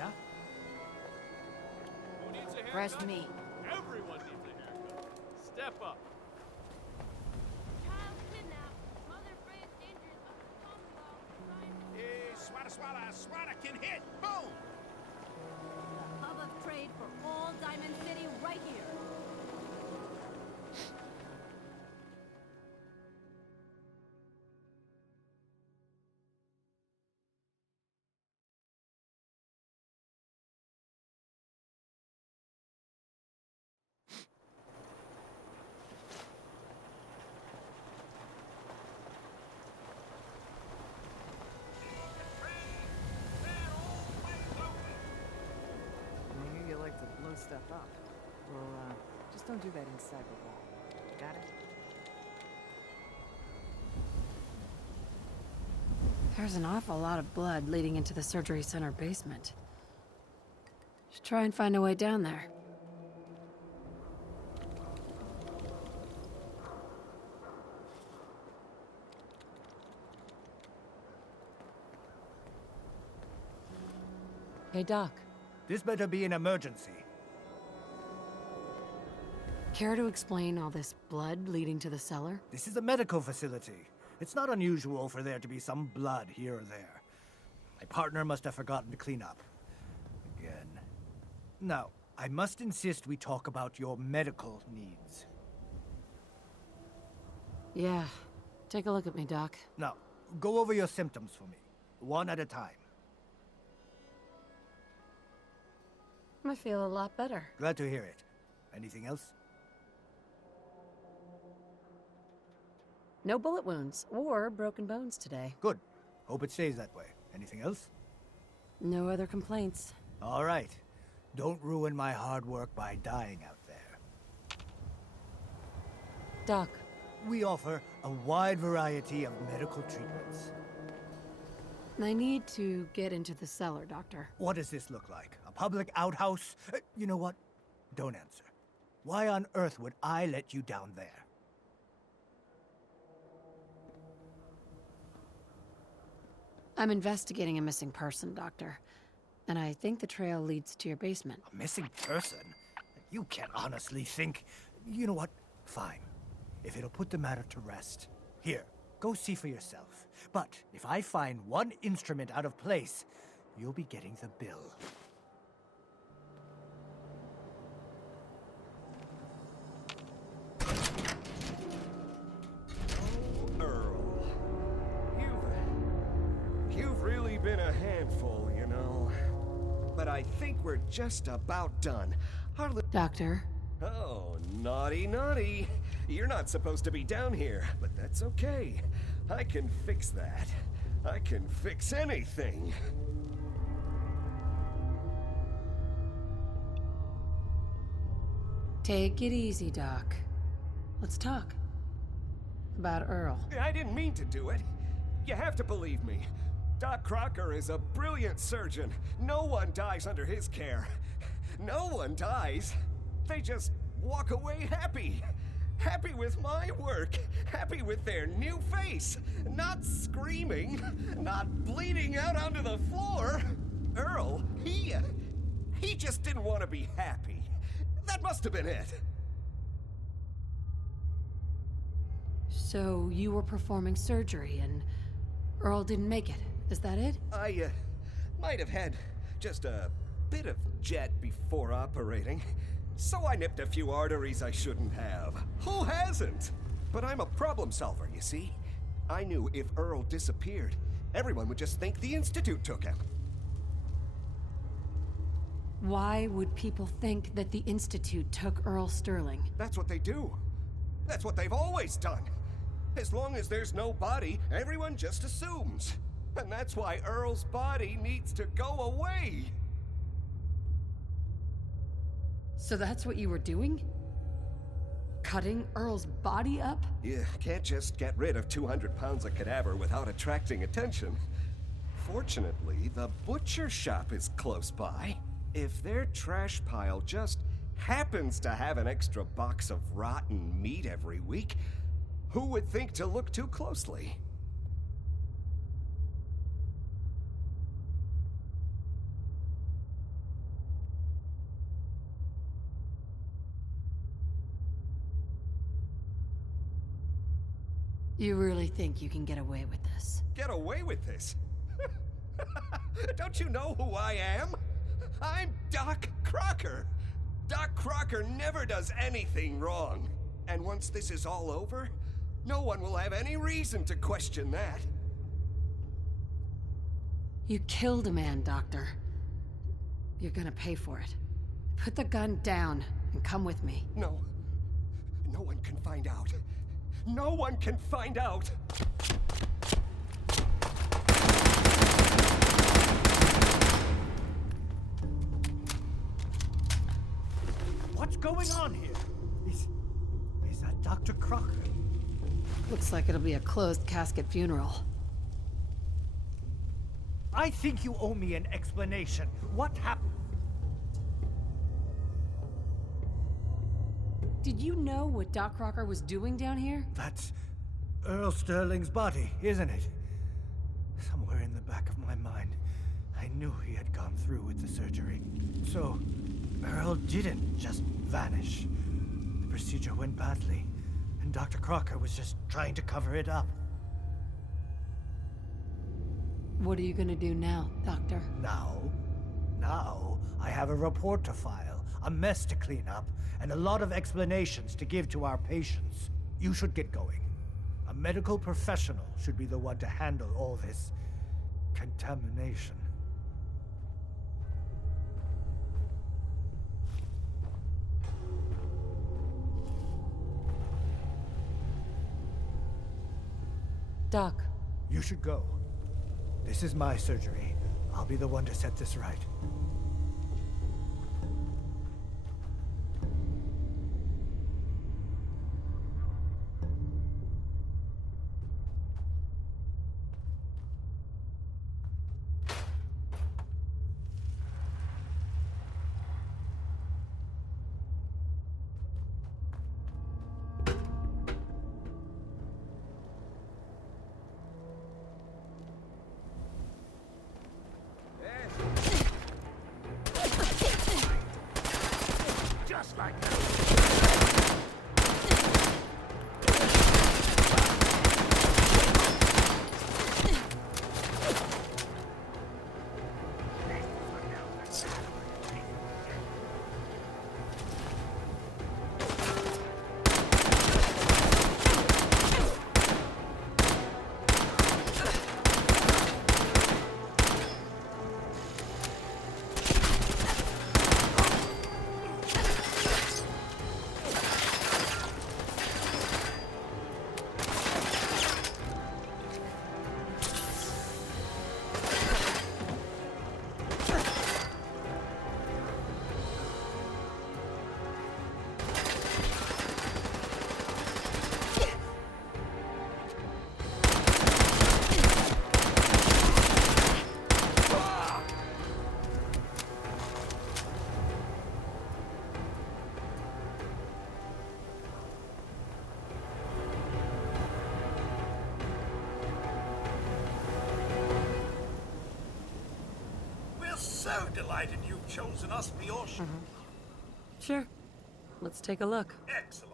yeah? Who needs a haircut? Fresh meat. Everyone needs a haircut. Step up. Child kidnapped. Mother Freya's dangerous of the Commonwealth. Hey, swata swata, swata can hit! Boom! Hub of trade for all Diamond City right here. I hear you like to blow stuff up. Well, just don't do that inside the wall. Got it? There's an awful lot of blood leading into the surgery center basement. Should try and find a way down there. Hey, Doc. This better be an emergency. Care to explain all this blood leading to the cellar? This is a medical facility. It's not unusual for there to be some blood here or there. My partner must have forgotten to clean up. Again. Now, I must insist we talk about your medical needs. Yeah. Take a look at me, Doc. Now, go over your symptoms for me, one at a time. I feel a lot better. Glad to hear it. Anything else? No bullet wounds or broken bones today. Good. Hope it stays that way. Anything else? No other complaints. All right. Don't ruin my hard work by dying out there. Doc, We offer a wide variety of medical treatments. I need to get into the cellar, Doctor. What does this look like? A public outhouse? You know what? Don't answer. Why on earth would I let you down there? I'm investigating a missing person, Doctor. And I think the trail leads to your basement. A missing person? You can't honestly think... You know what? Fine. If it'll put the matter to rest. Here, go see for yourself. But if I find one instrument out of place, you'll be getting the bill. Earl, you've really been a handful, you know. But I think we're just about done. Hardly. Doctor, Oh, naughty, naughty. You're not supposed to be down here, but that's okay. I can fix that. I can fix anything. take it easy, Doc. Let's talk. About Earl. I didn't mean to do it. You have to believe me. Doc Crocker is a brilliant surgeon. No one dies under his care. No one dies. They just walk away happy. Happy with my work. Happy with their new face. Not screaming. Not bleeding out onto the floor. Earl, he just didn't want to be happy. That must have been it. So you were performing surgery and Earl didn't make it. Is that it? I, might have had just a bit of jet before operating. So I nipped a few arteries I shouldn't have. Who hasn't? But I'm a problem solver, you see. I knew if Earl disappeared, everyone would just think the Institute took him. Why would people think that the Institute took Earl Sterling? That's what they do. That's what they've always done. As long as there's no body, everyone just assumes. And that's why Earl's body needs to go away. So that's what you were doing? Cutting Earl's body up? You can't just get rid of 200 pounds of cadaver without attracting attention. Fortunately, the butcher shop is close by. If their trash pile just happens to have an extra box of rotten meat every week, who would think to look too closely? You really think you can get away with this? Get away with this? Don't you know who I am? I'm Doc Crocker. Doc Crocker never does anything wrong. And once this is all over, no one will have any reason to question that. You killed a man, Doctor. You're gonna pay for it. Put the gun down and come with me. No. No one can find out. No one can find out! What's going on here? Is that Dr. Crocker? Looks like it'll be a closed casket funeral. I think you owe me an explanation. What happened? Did you know what Doc Crocker was doing down here? That's Earl Sterling's body, isn't it? Somewhere in the back of my mind, I knew he had gone through with the surgery. So, Earl didn't just vanish. The procedure went badly, and Dr. Crocker was just trying to cover it up. What are you gonna do now, Doctor? Now, I have a report to file, a mess to clean up, and a lot of explanations to give to our patients. You should get going. A medical professional should be the one to handle all this contamination. Doc. You should go. This is my surgery. I'll be the one to set this right. Just like that. So delighted you've chosen us for your show. Sure. Let's take a look. Excellent.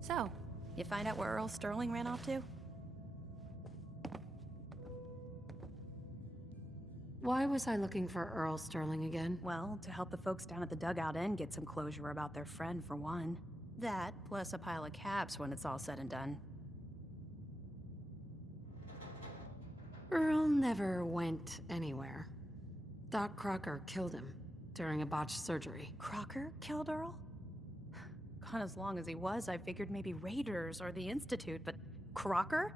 So, you find out where Earl Sterling ran off to? Why was I looking for Earl Sterling again? Well, to help the folks down at the Dugout Inn get some closure about their friend, for one. That, plus a pile of caps when it's all said and done. Earl never went anywhere. Doc Crocker killed him during a botched surgery. Crocker killed Earl? Gone as long as he was, I figured maybe Raiders or the Institute, but Crocker?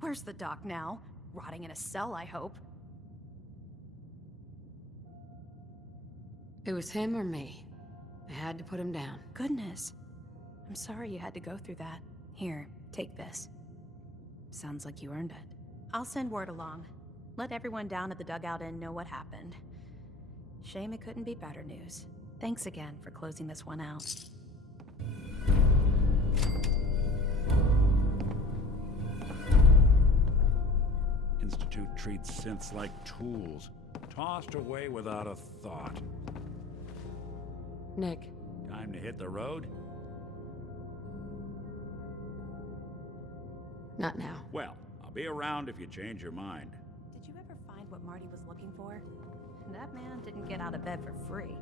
Where's the doc now? Rotting in a cell, I hope. It was him or me. I had to put him down. Goodness. I'm sorry you had to go through that. Here, take this. Sounds like you earned it. I'll send word along. Let everyone down at the Dugout Inn know what happened. Shame it couldn't be better news. Thanks again for closing this one out. Institute treats synths like tools, tossed away without a thought. Nick. Time to hit the road? Not now. Well, I'll be around if you change your mind. Did you ever find what Marty was looking for? That man didn't get out of bed for free.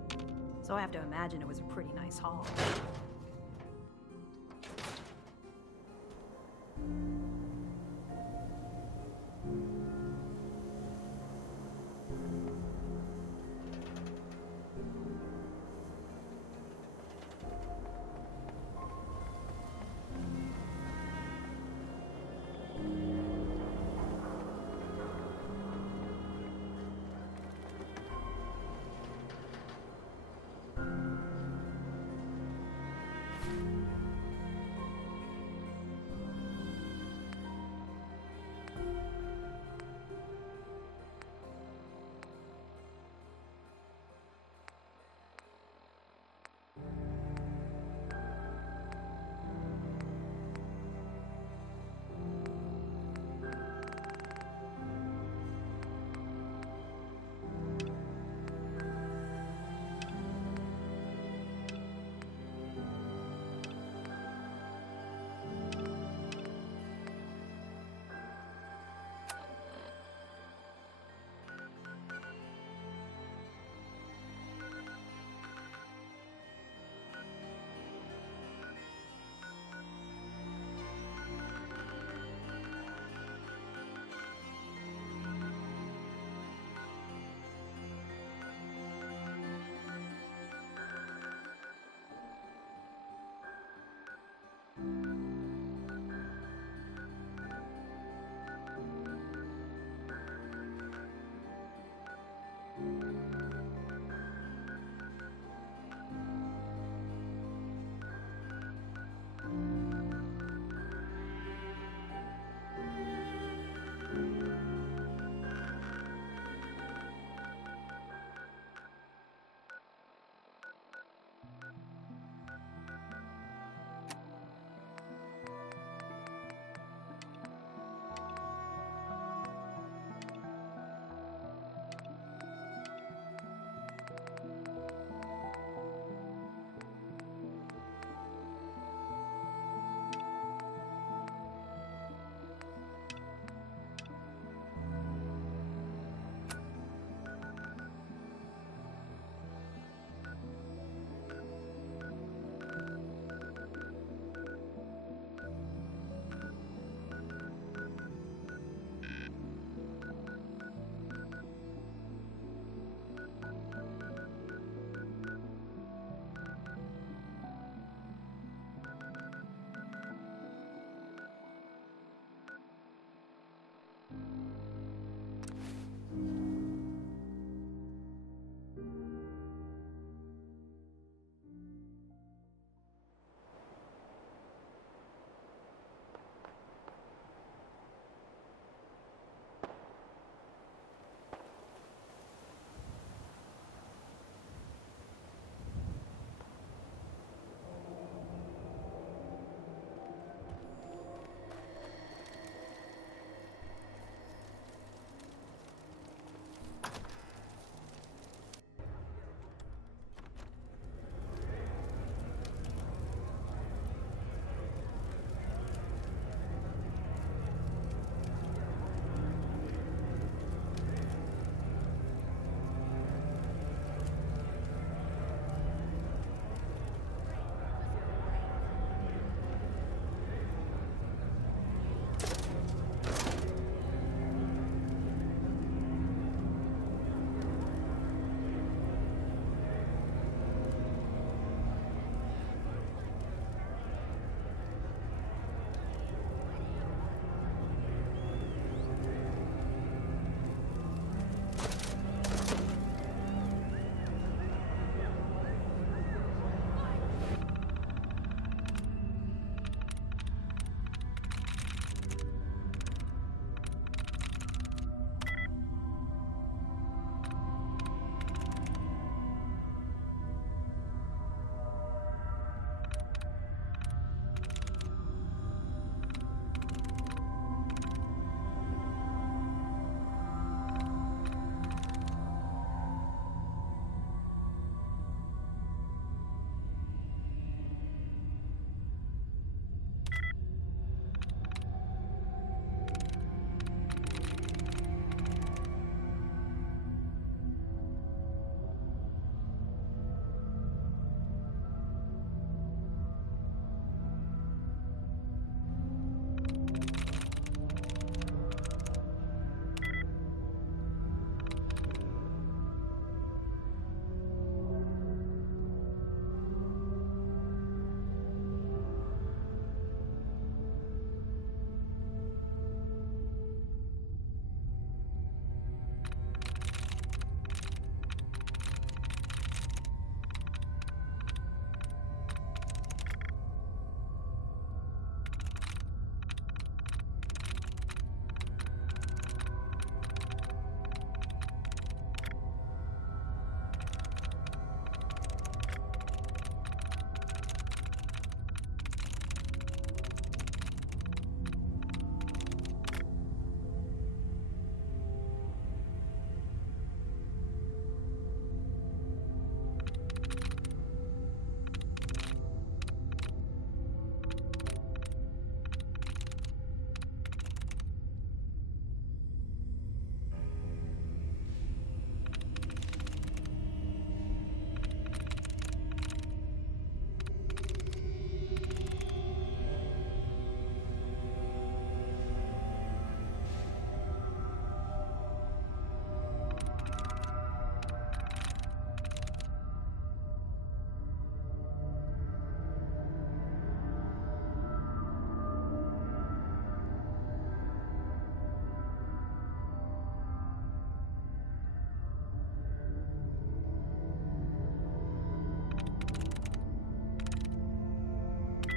So I have to imagine it was a pretty nice haul.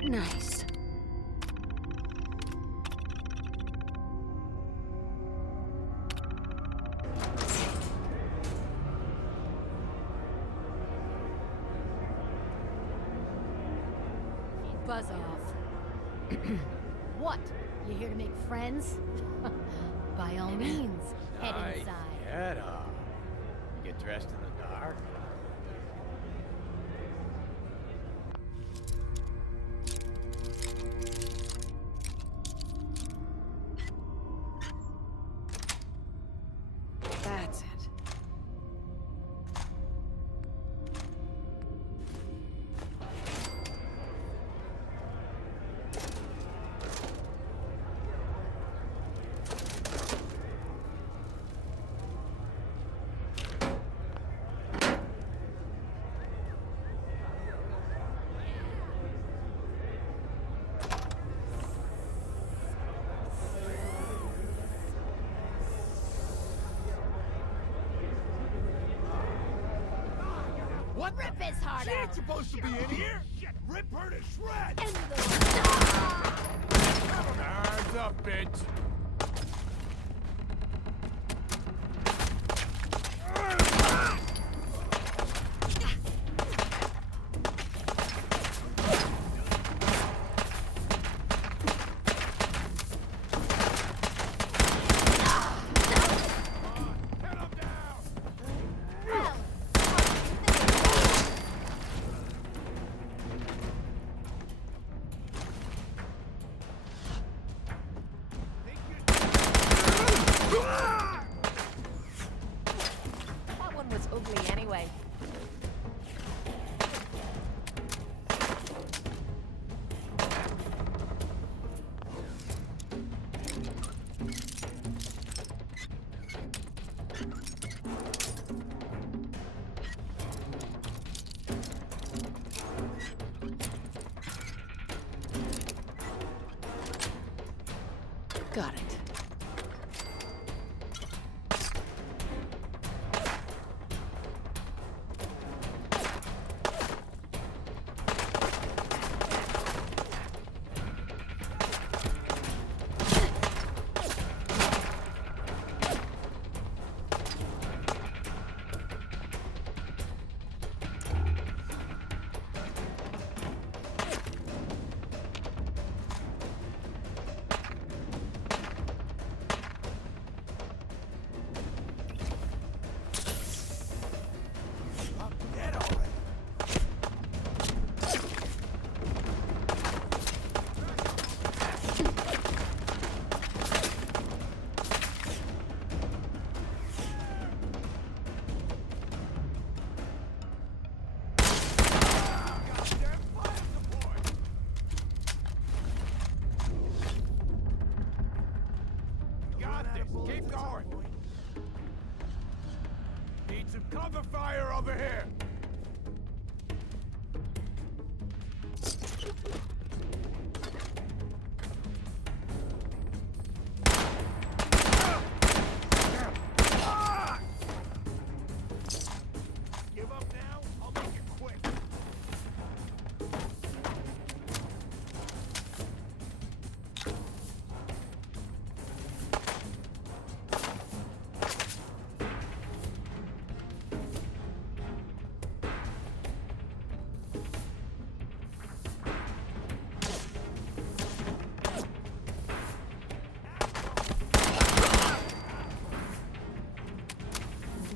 Nice. Buzz off. What? You here to make friends? By all means, head inside. Get up. You get dressed in the dark? That's it. What? Rip his heart She out. ain't supposed to be in here! Rip her to shreds! End the Arms up, bitch. That one was ugly anyway. Got it. Get already! Goddamn fire support! Got this. Keep going. Need some cover fire over here. Give up now? I'll make it quick.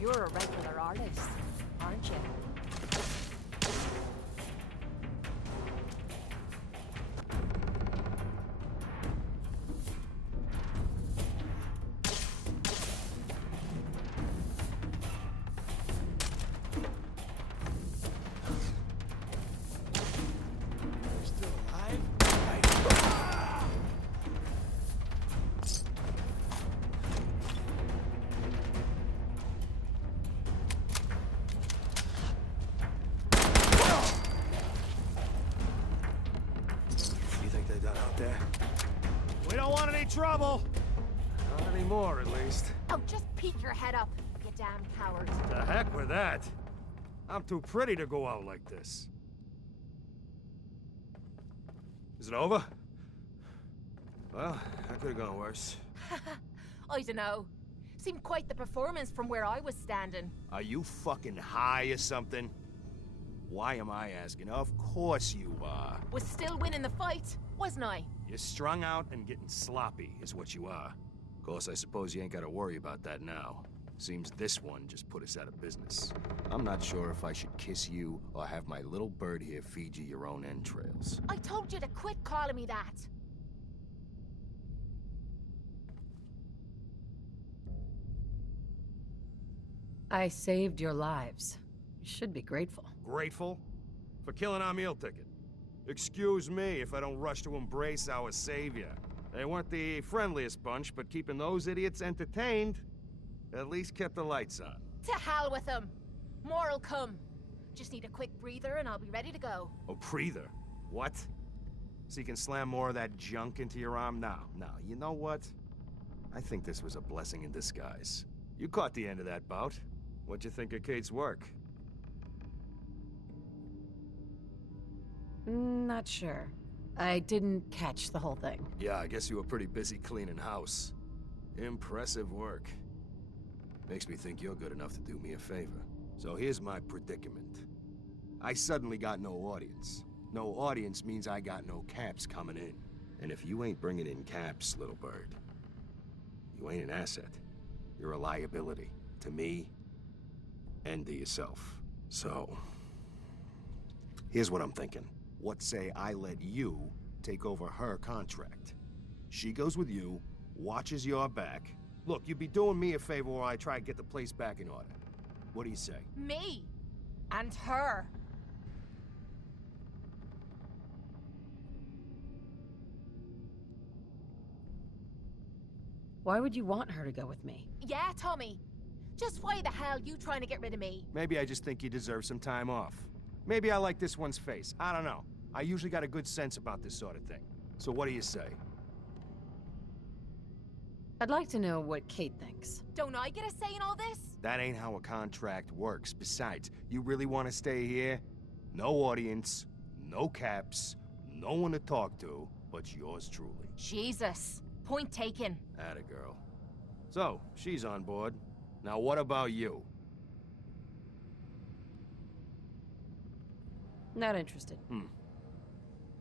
You're a regular artist, aren't you? Still alive? You think they're done out there? We don't want any trouble. Not anymore, at least. Oh, just peek your head up, you damn coward. The heck with that. I'm too pretty to go out like this. Is it over? Well, that could have gone worse. I dunno. Seemed quite the performance from where I was standing. Are you fucking high or something? Why am I asking? Of course you are. Was still winning the fight, wasn't I? You're strung out and getting sloppy, is what you are. Of course, I suppose you ain't gotta worry about that now. Seems this one just put us out of business. I'm not sure if I should kiss you or have my little bird here feed you your own entrails. I told you to quit calling me that. I saved your lives. You should be grateful. Grateful? For killing our meal ticket. Excuse me if I don't rush to embrace our savior. They weren't the friendliest bunch, but keeping those idiots entertained at least kept the lights on. To hell with them. More'll come. Just need a quick breather and I'll be ready to go. A breather? What? So you can slam more of that junk into your arm now? No, you know what? I think this was a blessing in disguise. You caught the end of that bout. What'd you think of Kate's work? Not sure. I didn't catch the whole thing. Yeah, I guess you were pretty busy cleaning house. Impressive work. Makes me think you're good enough to do me a favor. So here's my predicament. I suddenly got no audience. No audience means I got no caps coming in. And if you ain't bringing in caps, little bird, you ain't an asset. You're a liability. To me, and to yourself. So, here's what I'm thinking. What say I let you take over her contract? She goes with you, watches your back. Look, you'd be doing me a favor while I try to get the place back in order. What do you say? Me? And her? Why would you want her to go with me? Yeah, Tommy. Just why the hell you trying to get rid of me? Maybe I just think you deserve some time off. Maybe I like this one's face. I don't know. I usually got a good sense about this sort of thing. So what do you say? I'd like to know what Kate thinks. Don't I get a say in all this? That ain't how a contract works. Besides, you really want to stay here? No audience, no caps, no one to talk to, but yours truly. Jesus. Point taken. Atta girl. So, she's on board. Now what about you? Not interested.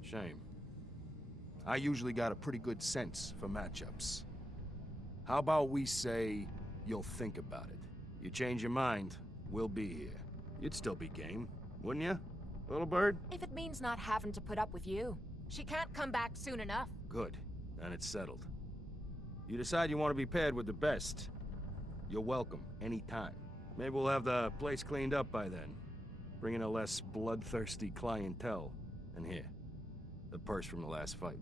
Shame. I usually got a pretty good sense for matchups. How about we say you'll think about it? You change your mind, we'll be here. You'd still be game, wouldn't you, little bird? If it means not having to put up with you. She can't come back soon enough. Good. Then it's settled. You decide you want to be paired with the best. You're welcome, anytime. Maybe we'll have the place cleaned up by then. Bring in a less bloodthirsty clientele. And here, the purse from the last fight.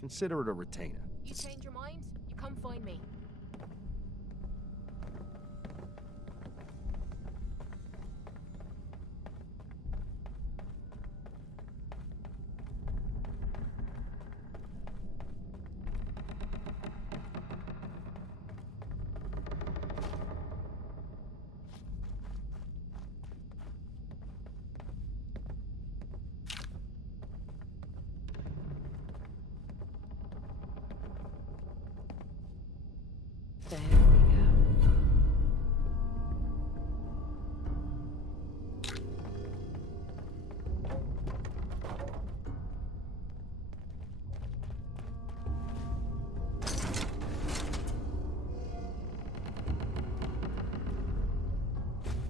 Consider it a retainer. You change your mind, you come find me. There we go.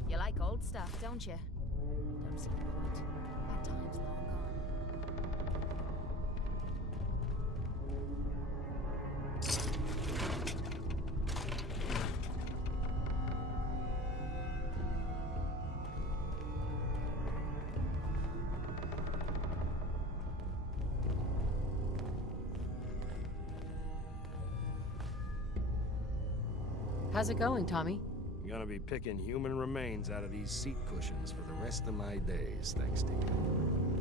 You like old stuff, don't you? Don't see the point. That time's long gone. How's it going, Tommy? I'm gonna be picking human remains out of these seat cushions for the rest of my days, thanks to you.